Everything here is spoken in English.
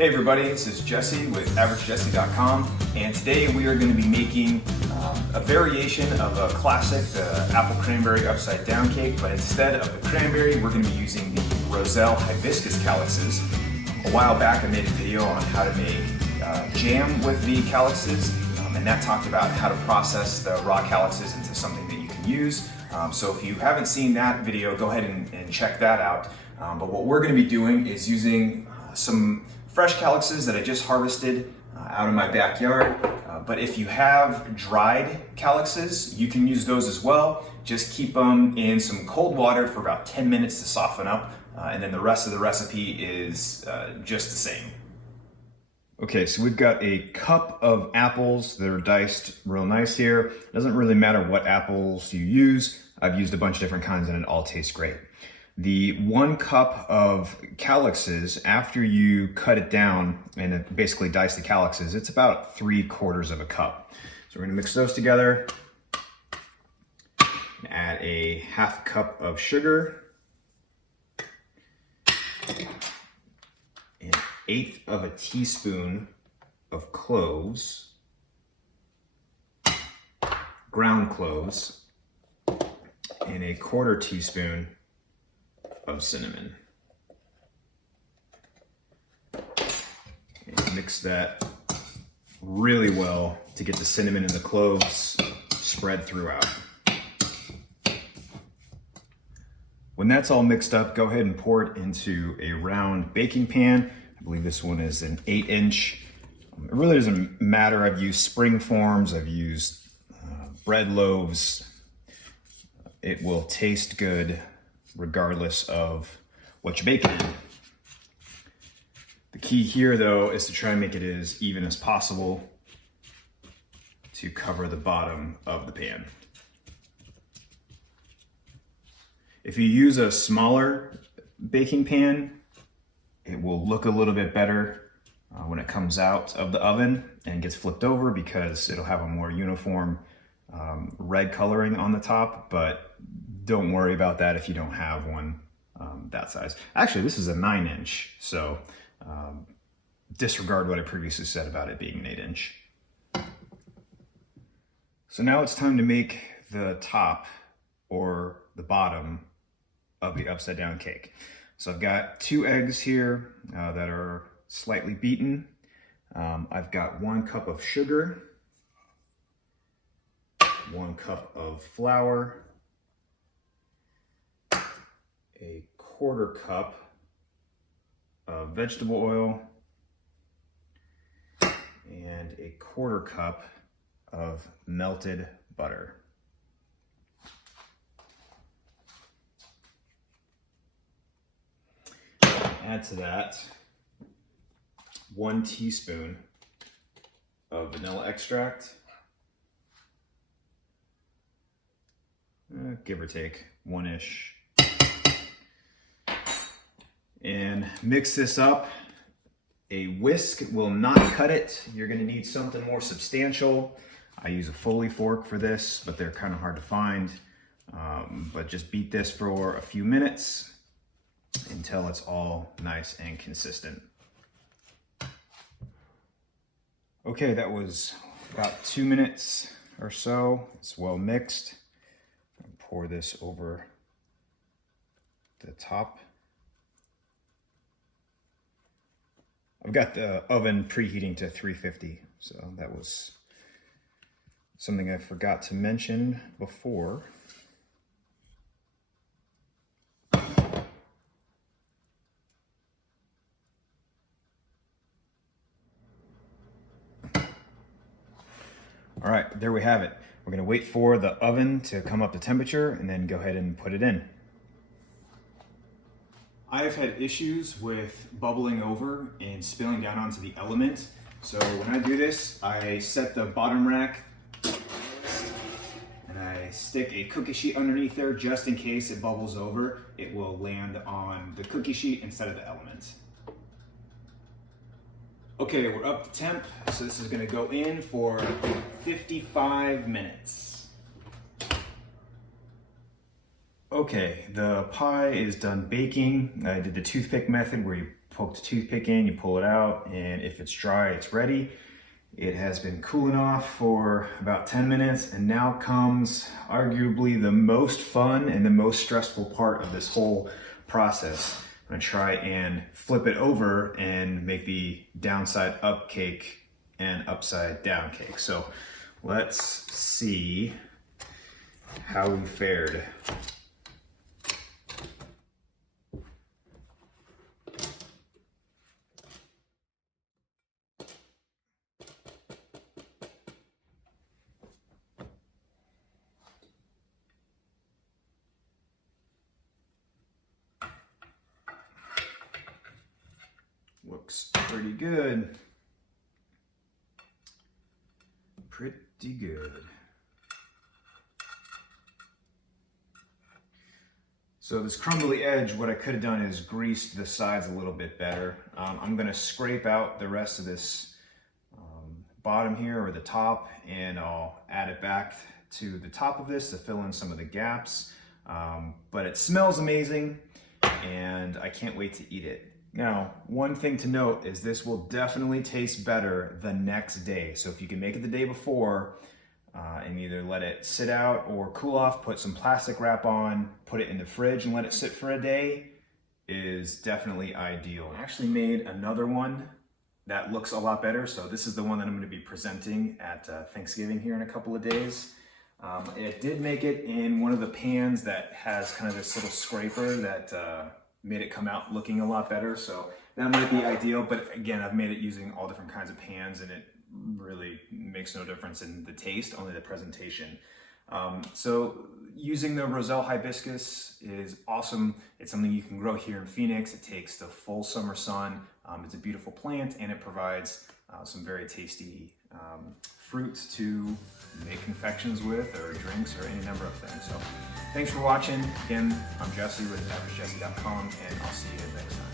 Hey everybody, this is Jesse with averagejesse.com, and today we are going to be making a variation of a classic, the apple cranberry upside down cake, but instead of the cranberry, we're going to be using the Roselle hibiscus calyxes. A while back I made a video on how to make jam with the calyxes, and that talked about how to process the raw calyxes into something that you can use. So if you haven't seen that video, go ahead and check that out. But what we're going to be doing is using some fresh calyxes that I just harvested out in my backyard. But if you have dried calyxes, you can use those as well. Just keep them in some cold water for about 10 minutes to soften up, and then the rest of the recipe is just the same. Okay, so we've got a cup of apples that are diced real nice here. It doesn't really matter what apples you use. I've used a bunch of different kinds and it all tastes great. The 1 cup of calyxes, after you cut it down and basically dice the calyxes, it's about 3/4 of a cup. So we're gonna mix those together. Add a 1/2 cup of sugar. An 1/8 of a teaspoon of cloves, ground cloves, and a 1/4 teaspoon of cinnamon. And mix that really well to get the cinnamon and the cloves spread throughout. When that's all mixed up, go ahead and pour it into a round baking pan. I believe this one is an 8-inch. It really doesn't matter. I've used spring forms, I've used bread loaves. It will taste good regardless of what you're baking in. The key here though is to try and make it as even as possible to cover the bottom of the pan. If you use a smaller baking pan, it will look a little bit better when it comes out of the oven and gets flipped over because it'll have a more uniform red coloring on the top, but don't worry about that if you don't have one that size. Actually, this is a 9-inch, so disregard what I previously said about it being an 8-inch. So now it's time to make the top or the bottom of the upside down cake. So I've got 2 eggs here that are slightly beaten. I've got 1 cup of sugar, 1 cup of flour, a 1/4 cup of vegetable oil, and a 1/4 cup of melted butter. Add to that 1 teaspoon of vanilla extract, give or take 1-ish. And mix this up. A whisk will not cut it. You're gonna need something more substantial. I use a Foley fork for this, but they're kind of hard to find. But just beat this for a few minutes until it's all nice and consistent. Okay, that was about 2 minutes or so. It's well mixed. I'll pour this over the top. I've got the oven preheating to 350, so that was something I forgot to mention before. All right, there we have it. We're gonna wait for the oven to come up to temperature and then go ahead and put it in. I've had issues with bubbling over and spilling down onto the element. So when I do this, I set the bottom rack and I stick a cookie sheet underneath there just in case it bubbles over. It will land on the cookie sheet instead of the element. Okay, we're up to temp, so this is gonna go in for 55 minutes. Okay, the pie is done baking. I did the toothpick method where you poke the toothpick in, you pull it out, and if it's dry, it's ready. It has been cooling off for about 10 minutes, and now comes arguably the most fun and the most stressful part of this whole process. I'm gonna try and flip it over and make the downside up cake and upside down cake. So let's see how we fared. Looks pretty good. Pretty good. So this crumbly edge, what I could have done is greased the sides a little bit better. I'm gonna scrape out the rest of this bottom here, or the top, and I'll add it back to the top of this to fill in some of the gaps. But it smells amazing, and I can't wait to eat it. Now, one thing to note is this will definitely taste better the next day. So if you can make it the day before and either let it sit out or cool off, put some plastic wrap on, put it in the fridge and let it sit for a day, is definitely ideal. I actually made another one that looks a lot better. So this is the one that I'm going to be presenting at Thanksgiving here in a couple of days. It did make it in one of the pans that has kind of this little scraper that made it come out looking a lot better, so that might be ideal. But again, I've made it using all different kinds of pans, and it really makes no difference in the taste, only the presentation. So using the Roselle hibiscus is awesome. It's something you can grow here in Phoenix. It takes the full summer sun. It's a beautiful plant, and it provides some very tasty fruits to make confections with, or drinks, or any number of things. So thanks for watching. Again, I'm Jesse with averagejesse.com, and I'll see you next time.